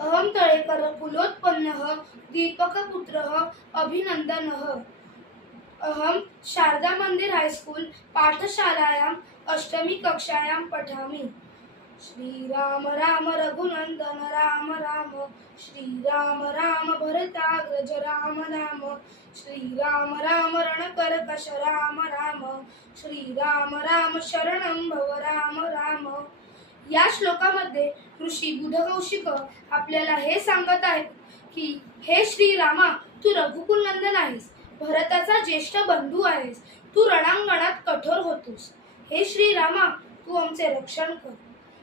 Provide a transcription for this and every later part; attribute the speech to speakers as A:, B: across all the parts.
A: दीपक दीपकपुत्रः अभिनन्दनः अहं शारदा मन्दिर पाठशालायाम् अष्टमी कक्षायां पठामि. श्रीराम राम रघुनन्दन राम राम श्रीराम राम भरताग्रज राम राम श्रीराम राम रणकर्कश राम राम श्रीराम राम शरणं भव राम राम. या श्लोकामध्ये ऋषी बुधकौशिक आपल्याला हे सांगत आहेत की हे श्रीरामा तू रघुकुल नंदन आहेस. भरताचा ज्येष्ठ बंधू आहेस. तू रणांगणात कठोर होतोस. हे श्रीरामा तू आमचे रक्षण कर.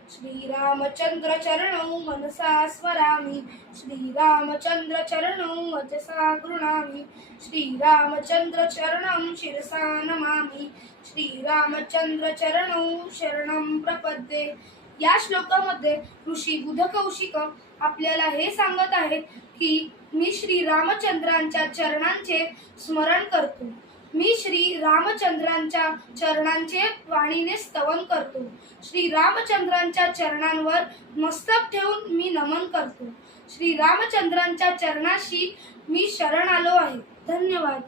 A: श्रीरामचंद्र चरणौ मनसा स्मरामि श्रीरामचंद्र चरणौ मजसा गृणामी श्रीरामचंद्र चरण शिरसा नमामी. श्रीरामचंद्र चरणौ शरणं प्रपद्ये. या श्लोकामध्ये ऋषी बुधकौशिक आपल्याला हे सांगत आहेत की मी श्री रामचंद्रांच्या चरणांचे स्मरण करतो. मी श्री रामचंद्रांच्या चरणांचे वाणीने स्तवन करतो. श्री रामचंद्रांच्या चरणांवर मस्तक ठेवून मी नमन करतो. श्री रामचंद्रांच्या चरणाशी मी शरण आलो आहे. धन्यवाद.